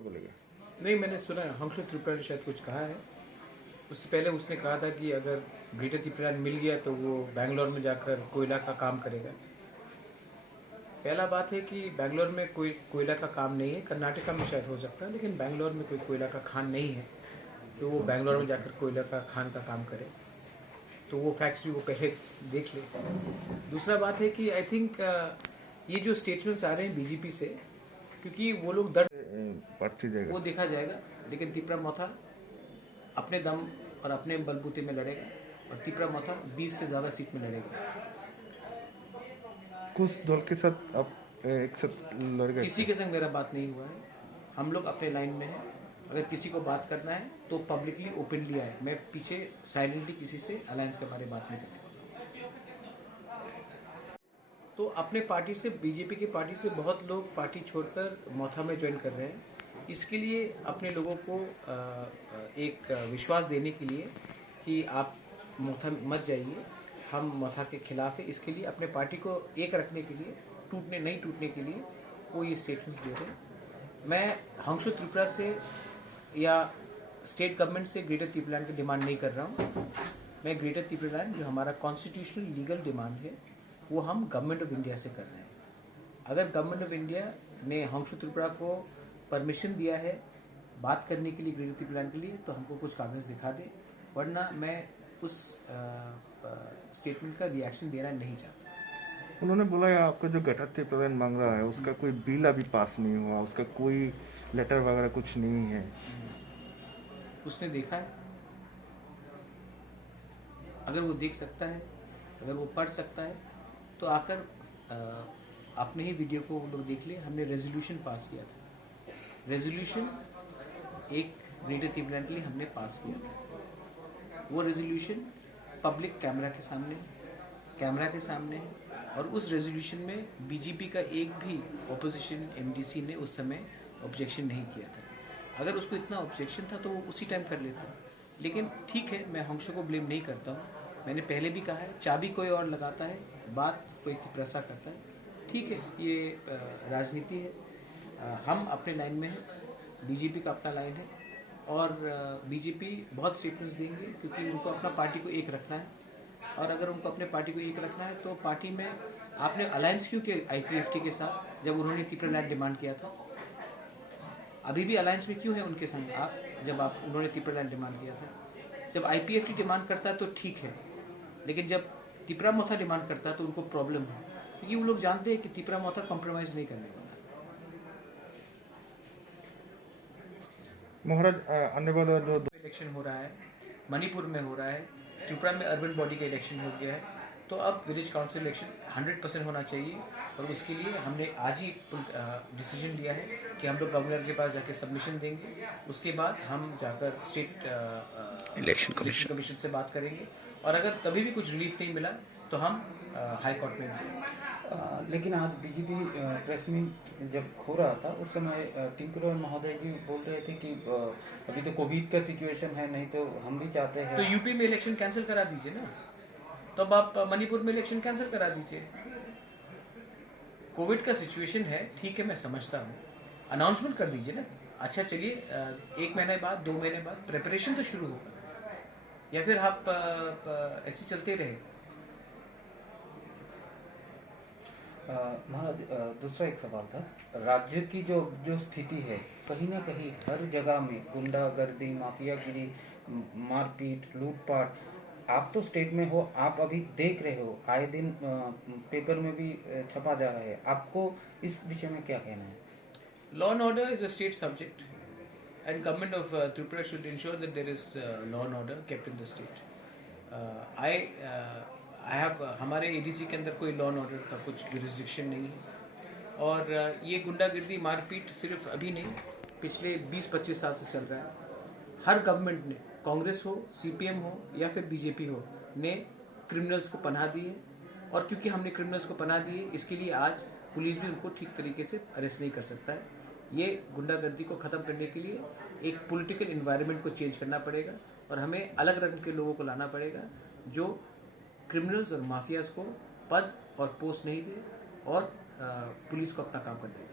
क्या बोलेगा? नहीं, मैंने सुना है हंसु त्रिपुरा ने शायद कुछ कहा है। उससे पहले उसने कहा था कि अगर ग्रेटर त्रिपुरा मिल गया तो वो बैंगलोर में जाकर कोयला का काम करेगा। पहला बात है कि बैंगलोर में कोई कोयला का काम नहीं है, कर्नाटका में शायद हो सकता है, लेकिन बैंगलोर में कोई कोयला का खान नहीं है तो वो बैंगलोर में जाकर कोयला का खान का काम करे। तो वो फैक्ट्स भी वो पहले देख ले। दूसरा बात है कि आई थिंक ये जो स्टेटमेंट्स आ रहे हैं बीजेपी से, क्योंकि वो लोग दर्द वो देखा जाएगा, लेकिन त्रिपुरा मोथा अपने दम और अपने बलबूते में लड़ेगा और त्रिपुरा मोथा 20 से ज्यादा सीट में लड़ेगा। कुछ दल के साथ आप एक साथ लड़ गए? किसी के संग मेरा बात नहीं हुआ है, हम लोग अपने लाइन में हैं। अगर किसी को बात करना है तो पब्लिकली ओपनली आए, मैं पीछे साइलेंटली किसी से अलायंस के बारे में बात नहीं करता। तो अपने पार्टी से, बीजेपी की पार्टी से बहुत लोग पार्टी छोड़कर मोथा में ज्वाइन कर रहे हैं। इसके लिए अपने लोगों को एक विश्वास देने के लिए कि आप मोथा मत जाइए, हम मोथा के खिलाफ है। इसके लिए अपने पार्टी को एक रखने के लिए, नहीं टूटने के लिए वो ये स्टेटमेंट्स दे रहे हैं। मैं हंसु त्रिपुरा से या स्टेट गवर्नमेंट से ग्रेटर त्रिपुरा की डिमांड नहीं कर रहा हूँ। मैं ग्रेटर त्रिपुरा जो हमारा कॉन्स्टिट्यूशनल लीगल डिमांड है वो हम गवर्नमेंट ऑफ इंडिया से कर रहे हैं। अगर गवर्नमेंट ऑफ इंडिया ने हंसु त्रिपुरा को परमिशन दिया है बात करने के लिए ग्रेटर त्रिपुरा के लिए, तो हमको कुछ कागज दिखा दे, वरना मैं उस स्टेटमेंट का रिएक्शन देना नहीं चाहता। उन्होंने बोला है आपका जो ग्रेटर त्रिपुरा मांग रहा है उसका कोई बिल अभी पास नहीं हुआ, उसका कोई लेटर वगैरह कुछ नहीं है। उसने देखा है, अगर वो देख सकता है, अगर वो पढ़ सकता है तो आकर अपने ही वीडियो को लोग देख ले। हमने रेजोल्यूशन पास किया था, रेजोल्यूशन एक ग्रेटर त्रिपुरा के लिए हमने पास किया था। वो रेजोल्यूशन पब्लिक कैमरा के सामने है और उस रेजोल्यूशन में बीजेपी का एक भी ऑपोजिशन एमडीसी ने उस समय ऑब्जेक्शन नहीं किया था। अगर उसको इतना ऑब्जेक्शन था तो वो उसी टाइम कर लेता। लेकिन ठीक है, मैं हंसु को ब्लेम नहीं करता हूँ। मैंने पहले भी कहा है, चाबी कोई और लगाता है, बात कोई त्रिपुरा करता है। ठीक है, ये राजनीति है। हम अपने लाइन में हैं, बीजेपी का अपना लाइन है और बीजेपी बहुत स्टेटमेंट्स देंगे क्योंकि उनको अपना पार्टी को एक रखना है। और अगर उनको अपने पार्टी को एक रखना है तो पार्टी में आपने अलायंस क्यों किया आईपीएफटी के साथ जब उन्होंने त्रिपुरा लैंड डिमांड किया था? अभी भी अलायंस में क्यों है उनके संग आप, जब उन्होंने त्रिपुरा लैंड डिमांड किया था? जब आईपीएफटी डिमांड करता है तो ठीक है, लेकिन जब त्रिपुरा मोथा डिमांड करता है तो उनको प्रॉब्लम है, क्योंकि वो लोग जानते हैं कि त्रिपुरा मोथा कॉम्प्रोमाइज नहीं करने वाला। महाराज आने वाला जो इलेक्शन हो रहा है, मणिपुर में हो रहा है, त्रिपुरा में अर्बन बॉडी का इलेक्शन हो गया है, तो अब विलेज काउंसिल इलेक्शन 100% होना चाहिए। और उसके लिए हमने आज ही डिसीजन लिया है कि हम लोग गवर्नर के पास जाके सबमिशन देंगे। उसके बाद हम जाकर स्टेट इलेक्शन कमीशन से बात करेंगे और अगर तभी भी कुछ रिलीफ नहीं मिला तो हम हाई कोर्ट में जाएंगे। लेकिन आज बीजेपी प्रेस मीट जब हो रहा था उस समय टिंकरौल महोदय जी बोल रहे थे कि अभी तो कोविड का सिचुएशन है, नहीं तो हम भी चाहते हैं। तो यूपी में इलेक्शन कैंसिल करा दीजिए ना, तब आप मणिपुर में इलेक्शन कैंसिल करा दीजिए। कोविड का सिचुएशन है, ठीक है, मैं समझता हूँ, अनाउंसमेंट कर दीजिए ना। अच्छा चलिए, 1 महीने बाद, 2 महीने बाद प्रिपरेशन तो शुरू होगा, या फिर आप ऐसे चलते रहे। महाराज, दूसरा एक सवाल था, राज्य की जो स्थिति है, कहीं ना कहीं हर जगह में गुंडागर्दी, माफियागिरी, मारपीट, लूटपाट, आप तो स्टेट में हो, आप अभी देख रहे हो, आए दिन पेपर में भी छपा जा रहा है, आपको इस विषय में क्या कहना है? Law and order is a state subject and government of Tripura should ensure that there is law and order kept in the state. हमारे एडीसी के अंदर कोई लॉ एंड ऑर्डर का कुछ जुरिस्डिक्शन नहीं है और ये गुंडागिर्दी मारपीट सिर्फ अभी नहीं, पिछले 20-25 साल से चल रहा है। हर गवर्नमेंट ने, कांग्रेस हो, सीपीएम हो या फिर बीजेपी हो, ने क्रिमिनल्स को पनाह दी है और क्योंकि हमने क्रिमिनल्स को पनाह दी है, इसके लिए आज पुलिस भी उनको ठीक तरीके से अरेस्ट नहीं कर सकता है। ये गुंडागर्दी को खत्म करने के लिए एक पॉलिटिकल एनवायरनमेंट को चेंज करना पड़ेगा और हमें अलग रंग के लोगों को लाना पड़ेगा जो क्रिमिनल्स और माफियाज को पद और पोस्ट नहीं दे और पुलिस को अपना काम करने दें।